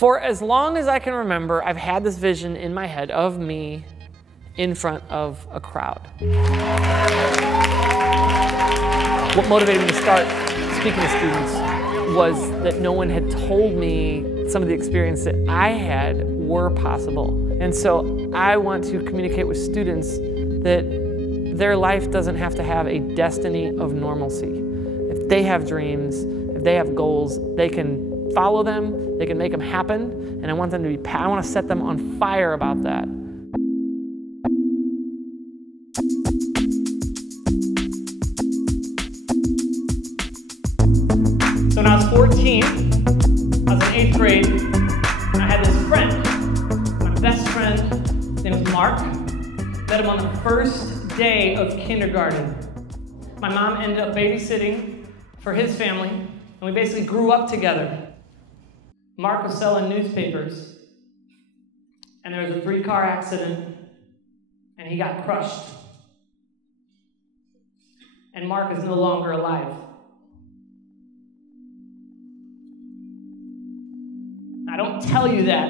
For as long as I can remember, I've had this vision in my head of me in front of a crowd. What motivated me to start speaking to students was that no one had told me some of the experiences that I had were possible. And so I want to communicate with students that their life doesn't have to have a destiny of normalcy. If they have dreams, if they have goals, they can follow them, they can make them happen, and I want them to I want to set them on fire about that. So when I was 14, I was in 8th grade, and I had this friend, my best friend, his name was Mark. Met him on the first day of kindergarten. My mom ended up babysitting for his family, and we basically grew up together. Mark was selling newspapers, and there was a 3-car accident, and he got crushed. And Mark is no longer alive. I don't tell you that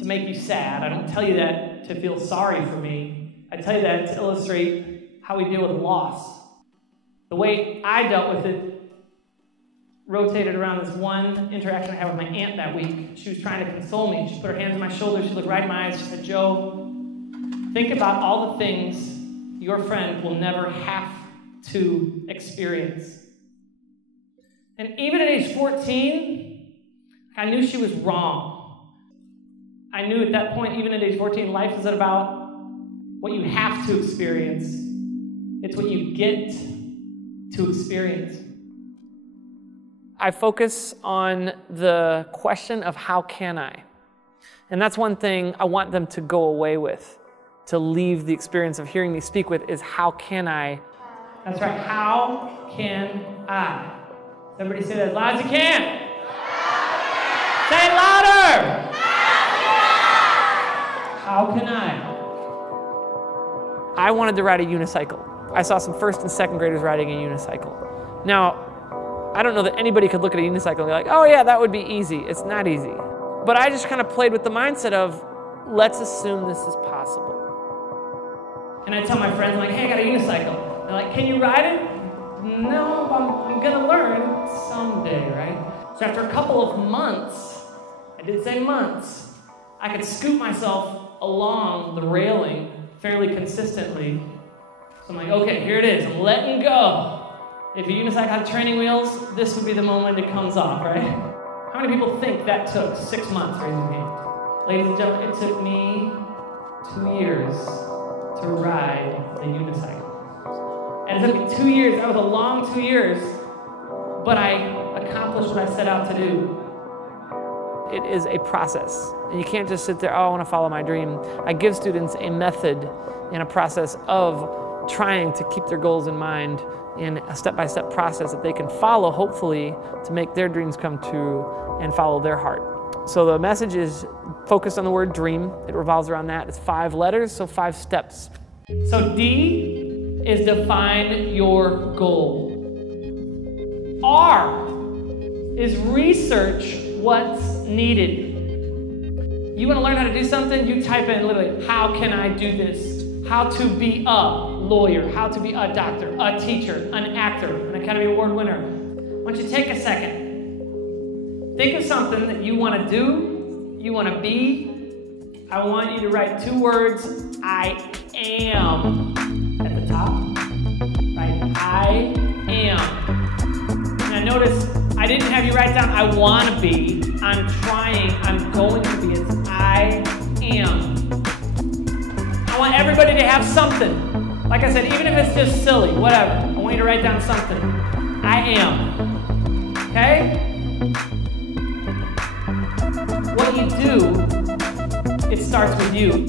to make you sad. I don't tell you that to feel sorry for me. I tell you that to illustrate how we deal with loss. The way I dealt with it rotated around this one interaction I had with my aunt that week. She was trying to console me. She put her hands on my shoulders. She looked right in my eyes. She said, "Joe, think about all the things your friend will never have to experience." And even at age 14, I knew she was wrong. I knew at that point, even at age 14, life isn't about what you have to experience. It's what you get to experience. I focus on the question of how can I? And that's one thing I want them to go away with, to leave the experience of hearing me speak with, is how can I? That's right, how can I? Everybody say that as loud as you can. Say it louder. How can I? I wanted to ride a unicycle. I saw some 1st and 2nd graders riding a unicycle. Now, I don't know that anybody could look at a unicycle and be like, oh yeah, that would be easy. It's not easy. But I just kind of played with the mindset of, let's assume this is possible. And I tell my friends, I'm like, hey, I got a unicycle. They're like, can you ride it? No, I'm gonna learn someday, right? So after a couple of months, I did say months, I could scoot myself along the railing fairly consistently. So I'm like, okay, here it is, I'm letting go. If a unicycle had training wheels, this would be the moment it comes off, right? How many people think that took 6 months? Raise your hand. Ladies and gentlemen, it took me 2 years to ride the unicycle. And it took me 2 years, that was a long 2 years, but I accomplished what I set out to do. It is a process, and you can't just sit there, oh, I want to follow my dream. I give students a method and a process of trying to keep their goals in mind in a step-by-step process that they can follow, hopefully, to make their dreams come true and follow their heart. So the message is focused on the word dream. It revolves around that. It's 5 letters, so 5 steps. So D is define your goal. R is research what's needed. You want to learn how to do something? You type in literally, how can I do this? How to be a lawyer, how to be a doctor, a teacher, an actor, an Academy Award winner. Why don't you take a second? Think of something that you want to do, you want to be. I want you to write 2 words, I am, at the top. Right, I am. Now notice, I didn't have you write down, I want to be. I'm trying, I'm going to be. It's I am. I want everybody to have something. Like I said, even if it's just silly, whatever. I want you to write down something. I am. Okay? What you do, it starts with you.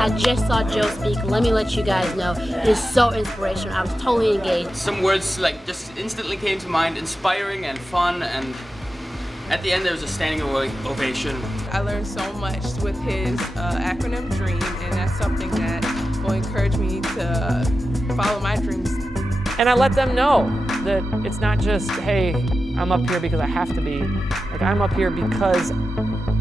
I just saw Joe speak. Let me let you guys know. It is so inspirational. I was totally engaged. Some words like just instantly came to mind, inspiring and fun, and at the end there was a standing ovation. I learned so much with his acronym DREAM, and that's something that will encourage me to follow my dreams. And I let them know that it's not just, hey, I'm up here because I have to be. Like, I'm up here because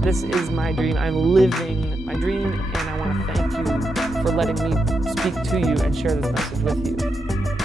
this is my dream. I'm living my dream, and I want to thank you for letting me speak to you and share this message with you.